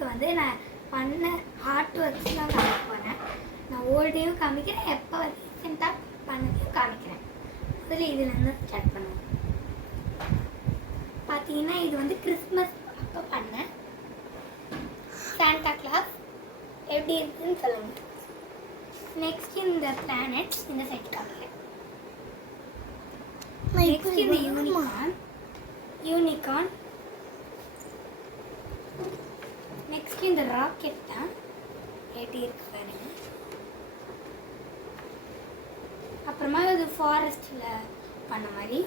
இன்னைக்கு வந்து நான் பண்ண ஹார்ட் ஒர்க்ஸ்லாம் காமிக்க போகிறேன். நான் ஓல்டையும் காமிக்கிறேன், எப்போ ரீசெண்டாக பண்ணதையும் காமிக்கிறேன். முதல்ல இதுலேருந்து ஸ்டார்ட் பண்ணுவோம். பார்த்தீங்கன்னா இது வந்து கிறிஸ்மஸ் அப்போ பண்ணேன். சாண்டா கிளாஸ் எப்படி இருக்குன்னு சொல்லுங்கள். நெக்ஸ்ட் இந்த பிளானட்ஸ் இந்த சைட் காமிக்கிறேன். நெக்ஸ்ட் இந்த யூனிகார்ன். நெக்ஸ்ட் இந்த ராக்கெட் தான் எப்படி இருக்கு பாருங்க. அப்புறமா இது ஃபாரஸ்ட்ல பண்ண மாதிரி.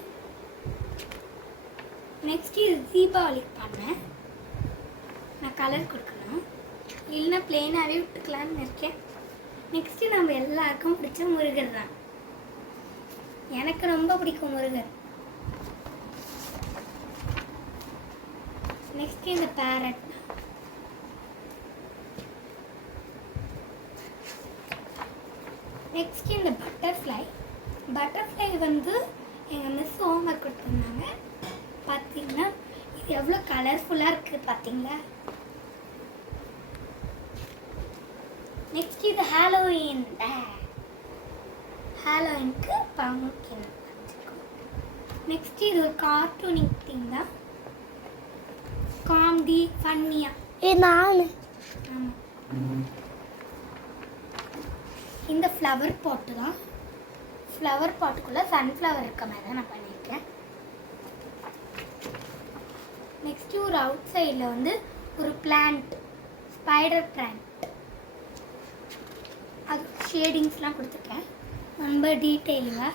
நெக்ஸ்ட் இது தீபாவளிக்கு பண்ணேன். நான் கலர் கொடுக்கணும், இல்லைன்னா பிளெயினாகவே விட்டுக்கலான்னு இருக்கேன். நெக்ஸ்ட் நம்ம எல்லாருக்கும் பிடிச்ச முருகர் தான். எனக்கு ரொம்ப பிடிக்கும் முருகர். நெக்ஸ்ட் இந்த பேரட். நெக்ஸ்ட் இந்த பட்டர்ஃப்ளை வந்து எங்கள் மிஸ் ஹோம்ஒர்க் கொடுத்துருந்தாங்க. பார்த்தீங்கன்னா இது எவ்வளோ கலர்ஃபுல்லாக இருக்குது பார்த்தீங்களா. நெக்ஸ்ட் இது ஹாலோவினுக்கு பம்ப்கின். நெக்ஸ்ட் இது ஒரு கார்ட்டூனிக் திங் தான், காமெடி ஃபன்னியாக. ஆமாம், இந்த ஃப்ளவர் பாட்டு தான். ஃப்ளவர் பாட்டுக்குள்ளே சன்ஃப்ளவர் இருக்க மாதிரி தான் நான் பண்ணியிருக்கேன். நெக்ஸ்ட்டு ஒரு அவுட் சைடில் வந்து ஒரு பிளான்ட், ஸ்பைடர் பிளான்ட், அது ஷேடிங்ஸ்லாம் கொடுத்துருக்கேன் ரொம்ப டீட்டெயிலாக.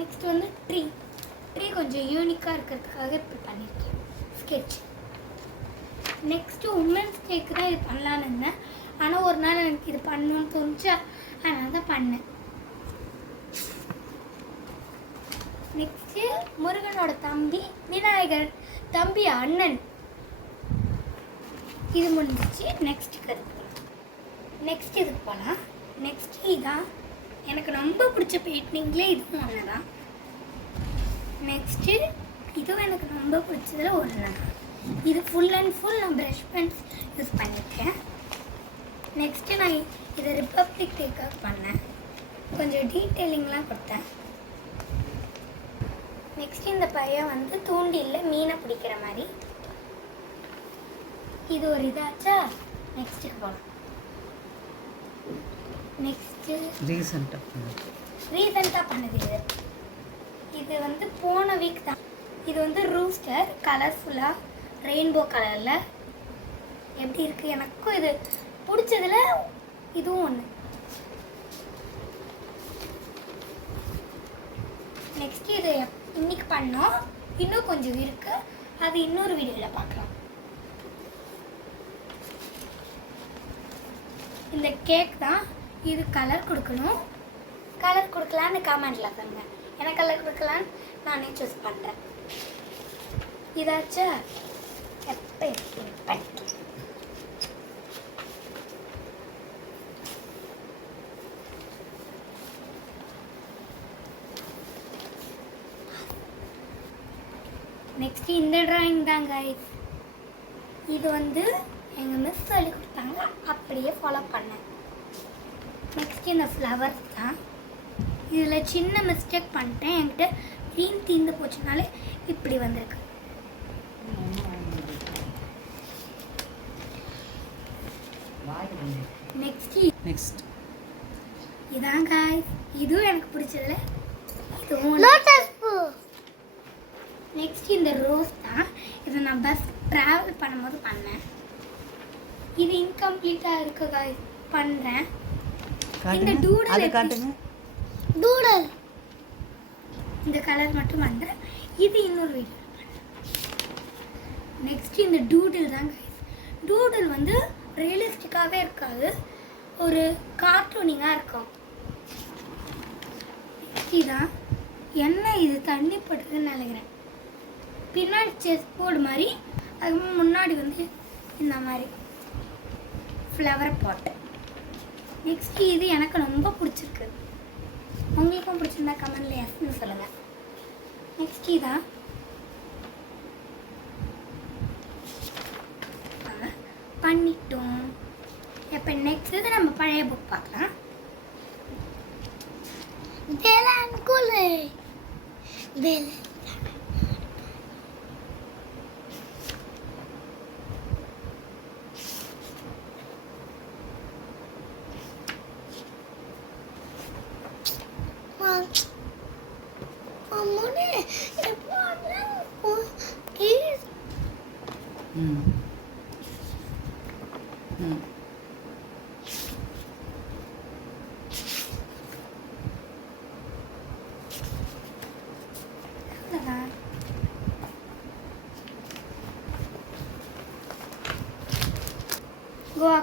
நெக்ஸ்ட் வந்து ட்ரீ கொஞ்சம் யூனிக்காக இருக்கிறதுக்காக இப்படி பண்ணியிருக்கேன் ஸ்கெட்ச். நெக்ஸ்ட்டு உமன்ஸ் டேக்கு தான் இது பண்ணலான்னு இருந்தேன். ஆனால் ஒரு நாள் எனக்கு இது பண்ணணும்னு தோணுச்சா, அதனால தான் பண்ணேன். நெக்ஸ்ட்டு முருகனோட தம்பி விநாயகர் தம்பி அண்ணன். இது முடிஞ்சிச்சு. நெக்ஸ்ட் இதுக்கு போகலாம். நெக்ஸ்ட் இதான் எனக்கு ரொம்ப பிடிச்ச பெயிண்டிங்லே இதுவும் ஒன்று தான். நெக்ஸ்ட்டு இதுவும் எனக்கு ரொம்ப பிடிச்சதில் ஒன்று தான். இது ஃபுல் அண்ட் ஃபுல் நான் ப்ரஷ் பென்ஸ் யூஸ் பண்ணியிருக்கேன். நெக்ஸ்ட்டு நான் இதை ரிப்பப்ளிக் டேக்காக பண்ணேன், கொஞ்சம் டீட்டெயிலிங்லாம் கொடுத்தேன். நெக்ஸ்ட்டு இந்த பையன் வந்து தூண்டிலில் மீனை பிடிக்கிற மாதிரி. இது ஒரு இதாச்சா. நெக்ஸ்ட்டுக்கு போகலாம். நெக்ஸ்ட்டு ரீசெண்டாக பண்ணது இது வந்து போன வீக் தான். இது வந்து ரூஸ்டர் கலர்ஃபுல்லாக ரெயின்போ கலரில் எப்படி இருக்குது. எனக்கும் இது பிடிச்சதில் இதுவும் ஒன்று. நெக்ஸ்ட் இது இன்னைக்கு பண்ணோம், இன்னும் கொஞ்சம் இருக்குது, அது இன்னொரு வீடியோவில் பார்க்கலாம். இந்த கேக் தான். இது கலர் கொடுக்கணும். கலர் கொடுக்கலான்னு கமெண்டில் சொல்லுங்கள். எனக்கு கலர் கொடுக்கலான்னு நானே சூஸ் பண்ணுறேன். இதாச்சா எப்போ நெக்ஸ்ட் இந்த ட்ராயிங் தான் கைஸ். இது வந்து எங்கள் மிஸ் சொல்லி கொடுத்தாங்க, அப்படியே ஃபாலோ பண்ணேன். நெக்ஸ்ட் இந்த ஃப்ளவர்ஸ் தான். இதில் சின்ன மிஸ்டேக் பண்ணிட்டேன், என்கிட்ட க்ரீன் தீர்ந்து போச்சுனாலே இப்படி வந்திருக்கு. நெக்ஸ்ட் இதான் காய்ஸ். இதுவும் எனக்கு பிடிச்சதில்ல, இதுவும் லோட்டஸ் பூ. நெக்ஸ்ட் இந்த ரோஸ் தான். இதை நான் பஸ் ட்ராவல் பண்ணும்போது பண்ணேன். இது இன்கம்ப்ளீட்டாக இருக்கு காய்ஸ், பண்ணுறேன். இந்த டூடல் இந்த கலர் மட்டும் பண்ணுறேன். இது இன்னொரு வீடியோ. நெக்ஸ்ட் இந்த டூடில் தான் கைஸ். டூடில் வந்து ரியலிஸ்டிக்காகவே இருக்காது, ஒரு கார்ட்டூனிங்காக இருக்கும். இதுதான் என்ன, இது தண்ணி படுறதுன்னு நினைக்கிறேன். பின்னாடி செஸ் போர்டு மாதிரி, அது முன்னாடி வந்து இந்த மாதிரி ஃப்ளவர் பாட்டு. நெக்ஸ்ட் இது எனக்கு ரொம்ப பிடிச்சிருக்கு. உங்களுக்கும் பிடிச்சிருந்தா கமெண்ட்ல எஸ்ன்னு சொல்லுங்கள். நெக்ஸ்ட் இதான் பண்ணிட்டோம். இப்போ நெக்ஸ்ட் நம்ம பழைய புக் பார்க்கலாம். வேளாண் கூலு வேலை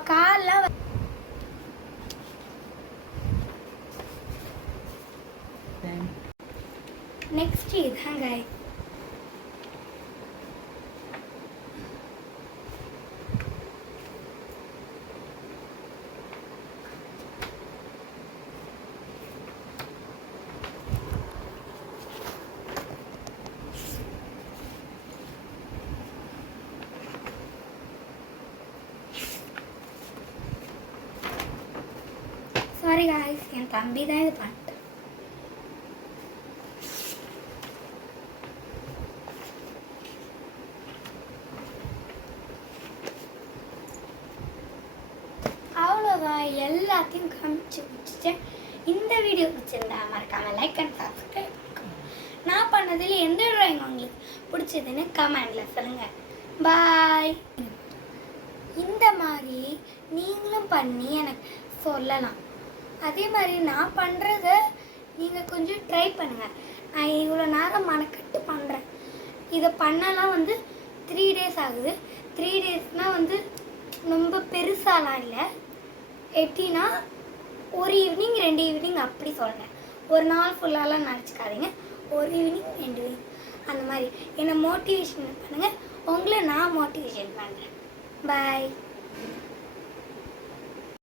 கால நெக்ஸ்ட் இதுதாங்க. சாரி காய்ஸ், என் தம்பி தான் இது பண்ணிட்டேன். அவ்வளோதான், எல்லாத்தையும் காமிச்சு வச்சுட்டேன். இந்த வீடியோ பிடிச்சிருந்தா மறக்காம லைக் அண்ட் சப்ஸ்கிரைப். நான் பண்ணதில் எந்த ட்ராயிங் உங்களுக்கு பிடிச்சதுன்னு கமெண்டில் சொல்லுங்கள். பாய். இந்த மாதிரி நீங்களும் பண்ணி எனக்கு சொல்லலாம். அதே மாதிரி நான் பண்ணுறத நீங்கள் கொஞ்சம் ட்ரை பண்ணுங்கள். நான் இவ்வளோ நேரம் மனக்கட்டு பண்ணுறேன். இதை பண்ணலாம் 3 days ஆகுது. 3 daysனால் ரொம்ப பெருசாலாம் இல்லை. எப்படின்னா ஒரு ஈவினிங் 2 ஈவினிங் அப்படி சொல்கிறேன். ஒரு நாள் ஃபுல்லாலாம் நினச்சிக்காதீங்க. ஒரு ஈவினிங் 2 ஈவினிங் அந்த மாதிரி என்னை மோட்டிவேஷன் பண்ணுங்கள். உங்களை நான் மோட்டிவேஷன் பண்ணுறேன். பாய்.